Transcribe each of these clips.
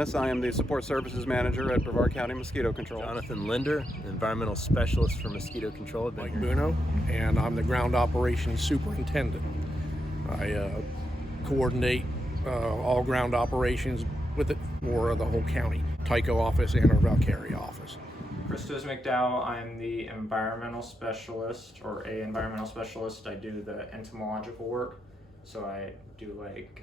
Dennis. I am the Support Services Manager at Brevard County Mosquito Control. Jonathan Linder, Environmental Specialist for Mosquito Control. I've been Mike here. Buno, and I'm the Ground Operations Superintendent. I coordinate all ground operations with it for the whole county, Tyco office and our Valkyrie office. Christos McDowell, I'm the environmental specialist, or a environmental specialist. I do the entomological work, so I do like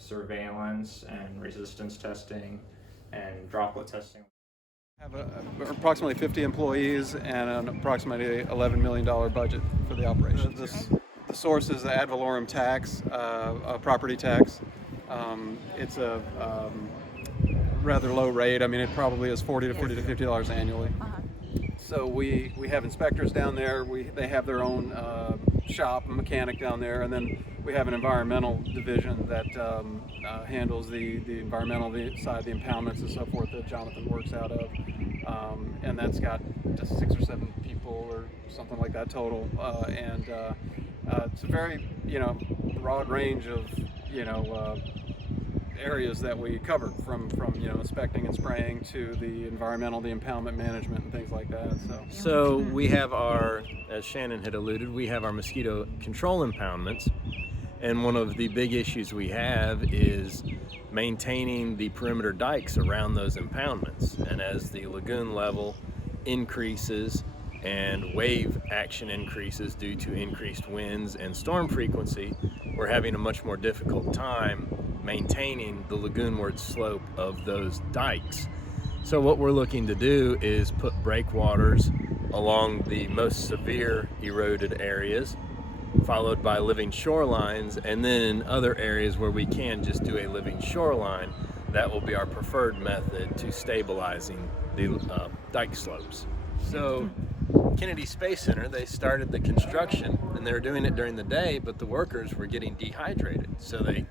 surveillance and resistance testing and droplet testing. We have approximately 50 employees and an approximately $11 million budget for the operation. The source is the ad valorem tax, a property tax. It's a rather low rate. I mean, it probably is $40 to $50 annually. So we have inspectors down there. They have their own shop, a mechanic down there, and then we have an environmental division that handles the environmental side, the impoundments and so forth that Jonathan works out of, and that's got just 6 or 7 people or something like that total, and it's a very broad range of areas that we cover, from inspecting and spraying to the environmental, the impoundment management and things like that. So we have our, as Shannon had alluded, we have our mosquito control impoundments, and one of the big issues we have is maintaining the perimeter dikes around those impoundments. And as the lagoon level increases and wave action increases due to increased winds and storm frequency, we're having a much more difficult time maintaining the lagoonward slope of those dikes. So what we're looking to do is put breakwaters along the most severe eroded areas, followed by living shorelines, and then in other areas where we can just do a living shoreline, that will be our preferred method to stabilizing the dike slopes. So Kennedy Space Center, they started the construction and they were doing it during the day, but the workers were getting dehydrated. So they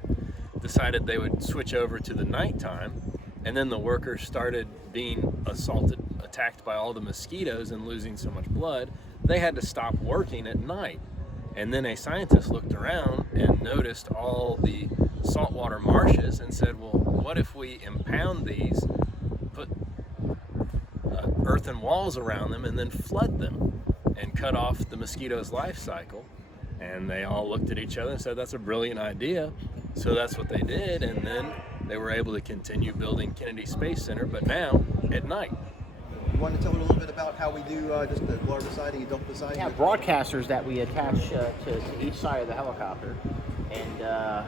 decided they would switch over to the nighttime, and then the workers started being attacked by all the mosquitoes and losing so much blood, they had to stop working at night. And then a scientist looked around and noticed all the saltwater marshes and said, well, what if we impound these, put earthen walls around them, and then flood them and cut off the mosquito's life cycle? And they all looked at each other and said, that's a brilliant idea. So that's what they did, and then they were able to continue building Kennedy Space Center, but now at night. You want to tell me a little bit about how we do just the larviciding, adulticiding? We have broadcasters that we attach to each side of the helicopter, and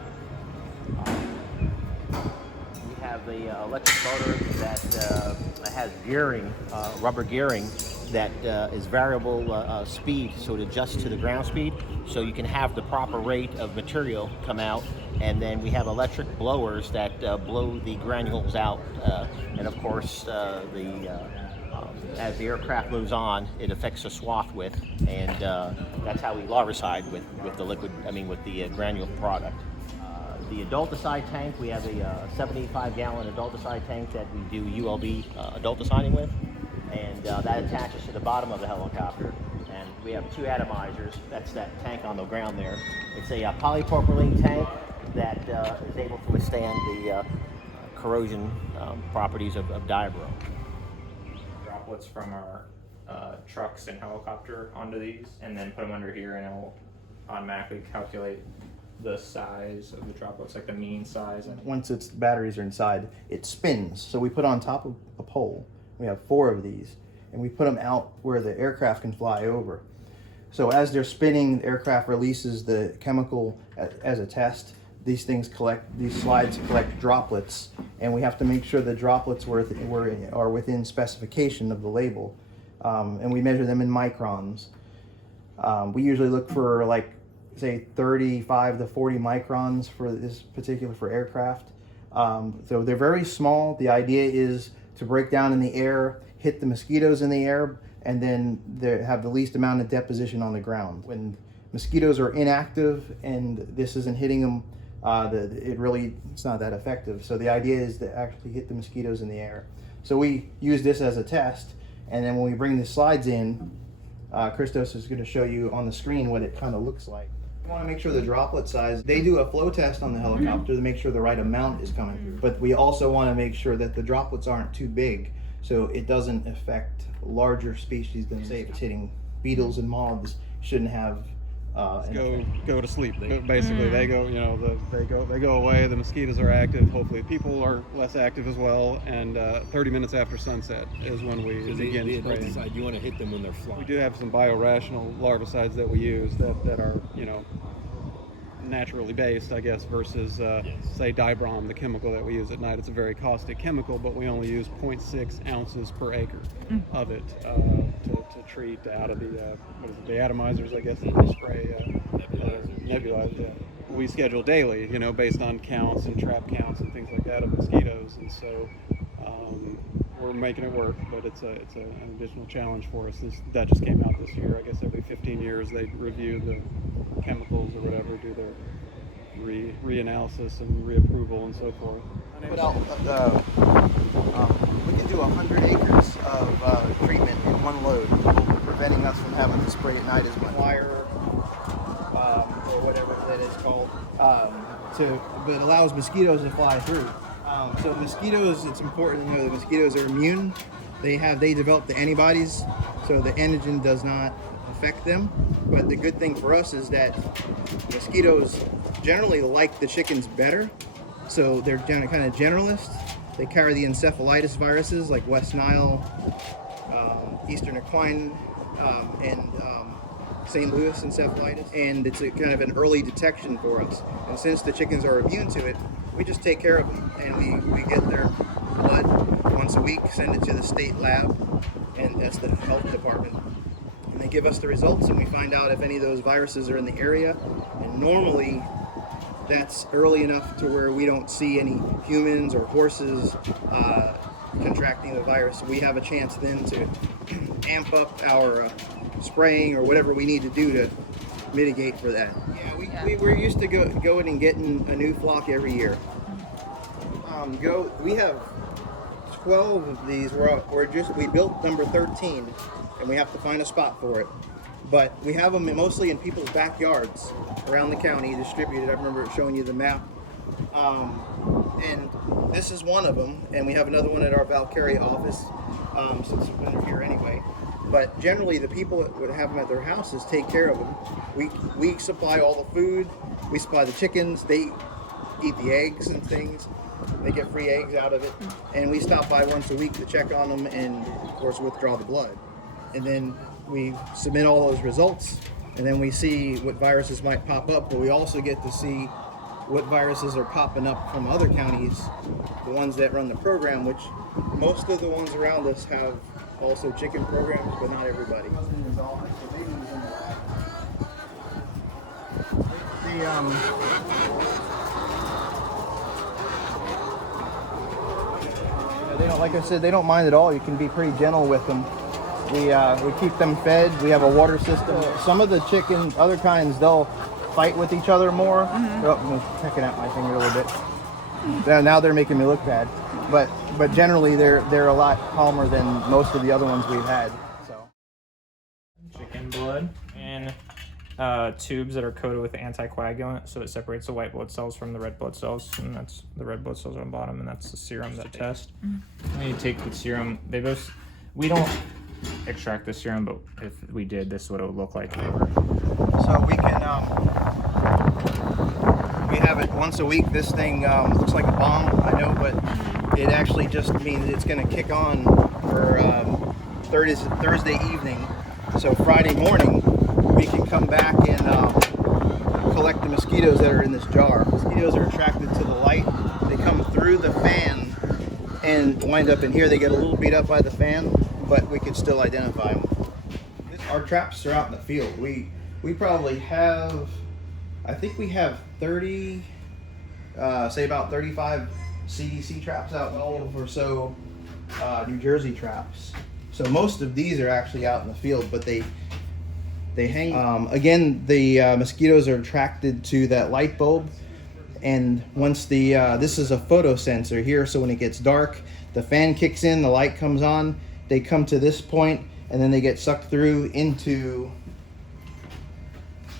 we have the electric motor that has gearing, rubber gearing, that is variable speed, so it adjusts to the ground speed, so you can have the proper rate of material come out. And then we have electric blowers that blow the granules out, and of course as the aircraft moves on, it affects the swath width, and that's how we larvicide with the liquid, with the granule product. The adulticide tank, we have a 75-gallon adulticide tank that we do ULB adulticiding with, and that attaches to the bottom of the helicopter. And we have 2 atomizers. That's that tank on the ground there. It's a polypropylene tank that is able to withstand the corrosion properties of diabro. Droplets from our trucks and helicopter onto these, and then put them under here, and it will automatically calculate the size of the droplets, like the mean size. Once its batteries are inside, it spins. So we put on top of a pole. We have 4 of these, and we put them out where the aircraft can fly over. So as they're spinning, the aircraft releases the chemical as a test. These slides collect droplets, and we have to make sure the droplets are within specification of the label, and we measure them in microns. We usually look for say 35 to 40 microns for aircraft. So they're very small. The idea is to break down in the air, hit the mosquitoes in the air, and then they have the least amount of deposition on the ground. When mosquitoes are inactive and this isn't hitting them, it's not that effective. So the idea is to actually hit the mosquitoes in the air. So we use this as a test, and then when we bring the slides in, Christos is going to show you on the screen what it kind of looks like. We want to make sure the droplet size, they do a flow test on the helicopter to make sure the right amount is coming through. But we also want to make sure that the droplets aren't too big so it doesn't affect larger species than, say, if it's hitting beetles and moths, shouldn't have go to sleep. Basically, they go, they go away. The mosquitoes are active. Hopefully, people are less active as well. And 30 minutes after sunset is when we begin spraying. You want to hit them when they're flying. We do have some biorational larvicides that we use that are, naturally based, I guess, versus say dibrom, the chemical that we use at night. It's a very caustic chemical, but we only use 0.6 ounces per acre of it to treat out of the atomizers, I guess, that we spray, nebulizers. Yeah. We schedule daily, based on counts and trap counts and things like that of mosquitoes, and so we're making it work, but it's an additional challenge for us. That just came out this year. I guess every 15 years they review the chemicals or whatever, do their reanalysis and reapproval and so forth. Put out, we can do 100 acres of treatment in one load, preventing us from having to spray at night as much. Wire, or whatever that is called, but it allows mosquitoes to fly through. So mosquitoes, it's important to know that mosquitoes are immune. They develop the antibodies, so the antigen does not affect them. But the good thing for us is that mosquitoes generally like the chickens better. So they're kind of generalists. They carry the encephalitis viruses like West Nile, Eastern equine, and St. Louis encephalitis. And it's a kind of an early detection for us. And since the chickens are immune to it, we just take care of them. And we get their blood once a week, send it to the state lab, and that's the health department. And they give us the results, and we find out if any of those viruses are in the area. And normally, that's early enough to where we don't see any humans or horses contracting the virus. We have a chance then to amp up our spraying or whatever we need to do to mitigate for that. Yeah, we're used to going and getting a new flock every year. We have 12 of these. We built number 13, and we have to find a spot for it. But we have them mostly in people's backyards around the county, distributed. I remember showing you the map. And this is one of them, and we have another one at our Valkyrie office, since we've been here anyway. But generally, the people that would have them at their houses take care of them. We supply all the food. We supply the chickens. They eat the eggs and things. They get free eggs out of it. And we stop by once a week to check on them and, of course, withdraw the blood. And then we submit all those results, and then we see what viruses might pop up, but we also get to see what viruses are popping up from other counties, the ones that run the program, which most of the ones around us have also chicken programs, but not everybody. They don't, like I said, they don't mind at all. You can be pretty gentle with them. We keep them fed. We have a water system. Some of the chicken, other kinds, they'll fight with each other more. Oh, I'm pecking at my finger a little bit. Now they're making me look bad. But generally they're a lot calmer than most of the other ones we've had. So. Chicken blood and tubes that are coated with anticoagulant, so it separates the white blood cells from the red blood cells, and that's the red blood cells on the bottom, and that's the serum that test. When you take the serum, we don't extract the serum, but if we did, this is what it would look like. So we can, we have it once a week. This thing looks like a bomb, I know, but it actually just means it's going to kick on for Thursday evening. So Friday morning, we can come back and collect the mosquitoes that are in this jar. Mosquitoes are attracted to the light. They come through the fan and wind up in here. They get a little beat up by the fan, but we can still identify them. Our traps are out in the field. We probably have, I think we have 30, say about 35 CDC traps out, and all over so New Jersey traps. So most of these are actually out in the field, but they hang. Again, the mosquitoes are attracted to that light bulb, and once this is a photo sensor here, so when it gets dark, the fan kicks in, the light comes on, they come to this point, and then they get sucked through into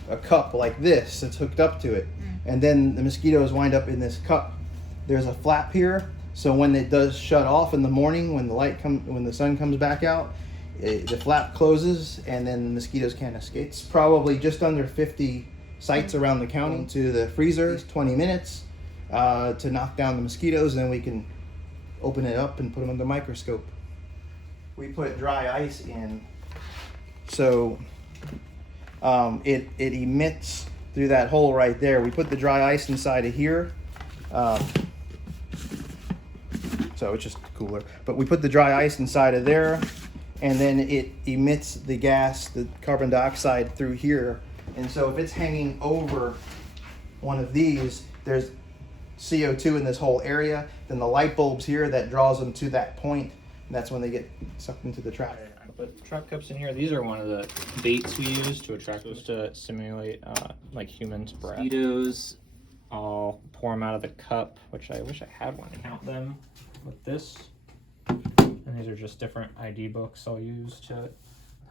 a cup like this that's hooked up to it, and then the mosquitoes wind up in this cup. There's a flap here, so when it does shut off in the morning, when the sun comes back out, the flap closes, and then the mosquitoes can't escape. It's probably just under 50 sites around the county to the freezer. 20 minutes to knock down the mosquitoes, and then we can open it up and put them under the microscope. We put dry ice in, so it emits through that hole right there. We put the dry ice inside of here, so it's just cooler. But we put the dry ice inside of there, and then it emits the gas, the carbon dioxide, through here. And so if it's hanging over one of these, there's CO2 in this whole area. Then the light bulbs here, that draws them to that point, and that's when they get sucked into the trap. I put trap cups in here. These are one of the baits we use to attract those to simulate like humans' breath. Mosquitoes, I'll pour them out of the cup, which I wish I had one to count them with this. And these are just different ID books I'll use to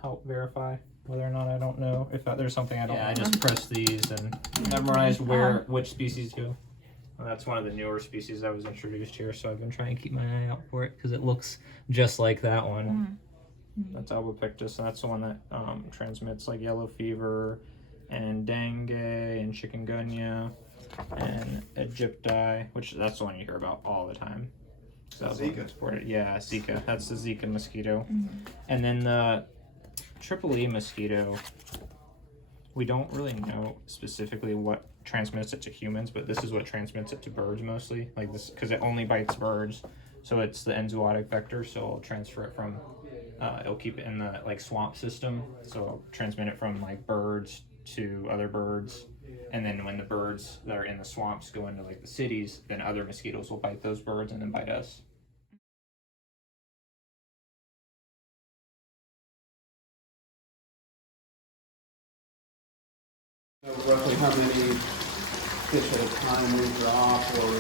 help verify whether or not I don't know. If there's something I don't know. I just press these and memorize which species go. Well, that's one of the newer species that was introduced here, so I've been trying to keep my eye out for it because it looks just like that one. That's albopictus, and that's the one that transmits like yellow fever and dengue and chikungunya and Egypti, which that's the one you hear about all the time. So Zika. Yeah, Zika. That's the Zika mosquito. And then the triple-E mosquito, we don't really know specifically what transmits it to humans, but this is what transmits it to birds mostly, like this, because it only bites birds. So it's the enzootic vector, so it'll transfer it from it'll keep it in the like swamp system, so it'll transmit it from like birds to other birds, and then when the birds that are in the swamps go into like the cities, then other mosquitoes will bite those birds and then bite us. Roughly how many fish at a time we drop, or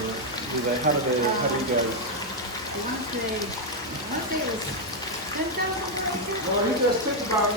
how do you guys? I want to say it was 10,000 right here. Well, he just took about